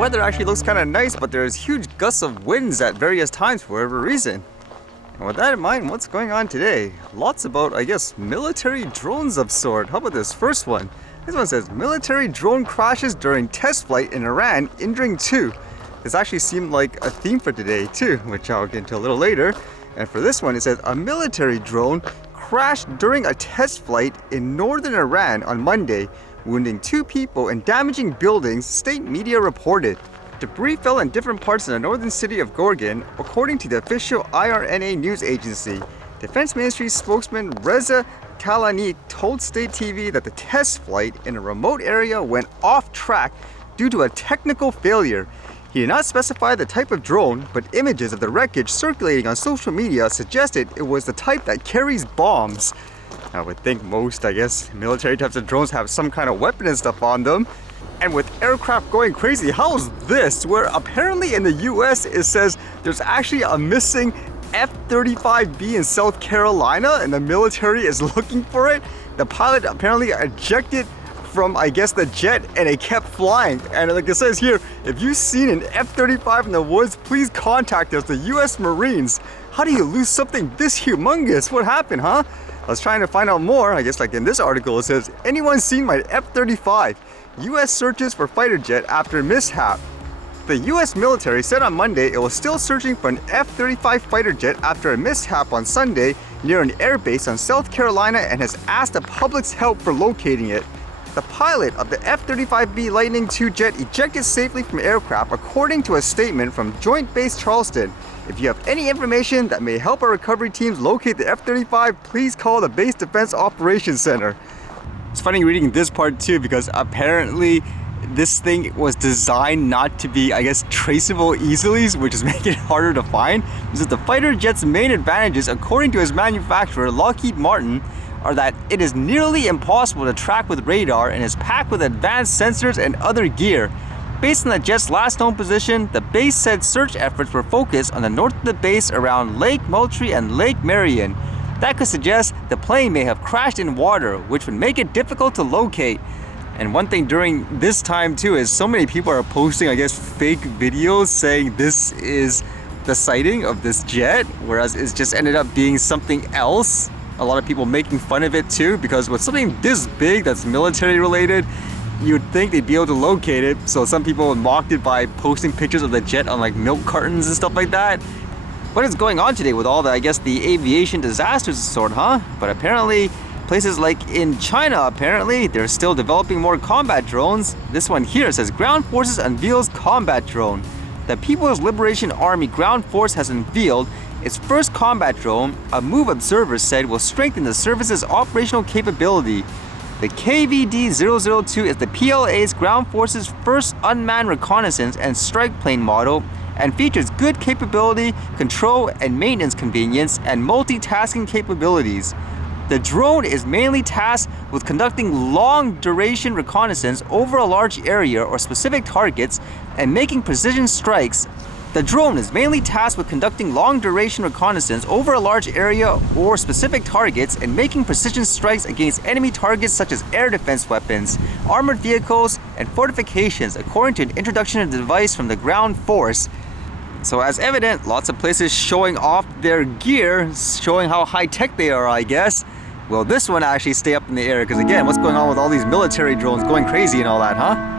weather actually looks kind of nice, but there's huge gusts of winds at various times for whatever reason. And with that in mind, what's going on today? Lots about, I guess, military drones of sort. How about this first one? This one says, military drone crashes during test flight in Iran, injuring 2. This actually seemed like a theme for today too, which I'll get into a little later. And for this one, it says, a military drone crashed during a test flight in northern Iran on Monday, wounding 2 people and damaging buildings, state media reported. Debris fell in different parts of the northern city of Gorgan, according to the official IRNA news agency. Defense Ministry spokesman Reza Talani told State TV that the test flight in a remote area went off track due to a technical failure. He did not specify the type of drone, but images of the wreckage circulating on social media suggested it was the type that carries bombs. I would think most, military types of drones have some kind of weapon and stuff on them. And with aircraft going crazy, how's this? Where apparently in the US it says there's actually a missing F-35B in South Carolina and the military is looking for it. The pilot apparently ejected from, the jet and it kept flying. And like it says here, if you've seen an F-35 in the woods, please contact us, the US Marines. How do you lose something this humongous? What happened, huh? I was trying to find out more. Like in this article, it says, anyone seen my F-35? US searches for fighter jet after mishap. The US military said on Monday it was still searching for an F-35 fighter jet after a mishap on Sunday near an airbase on South Carolina and has asked the public's help for locating it. The pilot of the F-35B Lightning II jet ejected safely from aircraft, according to a statement from Joint Base Charleston. If you have any information that may help our recovery teams locate the F-35, please call the Base Defense Operations Center. It's funny reading this part too, because apparently this thing was designed not to be, traceable easily, which is making it harder to find. Because the fighter jet's main advantages, according to its manufacturer, Lockheed Martin, are that it is nearly impossible to track with radar and is packed with advanced sensors and other gear. Based on the jet's last known position, the base said search efforts were focused on the north of the base around Lake Moultrie and Lake Marion. That could suggest the plane may have crashed in water, which would make it difficult to locate. And one thing during this time too is so many people are posting, fake videos saying this is the sighting of this jet, whereas it's just ended up being something else. A lot of people making fun of it too, because with something this big that's military related, you'd think they'd be able to locate it. So some people mocked it by posting pictures of the jet on milk cartons and stuff like that. What is going on today with all the, the aviation disasters of sort, huh? But apparently, places like in China, apparently, they're still developing more combat drones. This one here says, Ground Forces unveils combat drone. The People's Liberation Army Ground Force has unveiled its first combat drone, a move observers said will strengthen the service's operational capability. The KDV002 is the PLA's Ground Force's first unmanned reconnaissance and strike plane model and features good capability, control and maintenance convenience, and multitasking capabilities. The drone is mainly tasked with conducting long-duration reconnaissance over a large area or specific targets and making precision strikes. The drone is mainly tasked with conducting long-duration reconnaissance over a large area or specific targets and making precision strikes against enemy targets such as air defense weapons, armored vehicles, and fortifications, according to an introduction of the device from the ground force. So as evident, lots of places showing off their gear, showing how high-tech they are, Will this one actually stay up in the air? Because again, what's going on with all these military drones going crazy and all that, huh?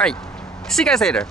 Alright, see you guys later.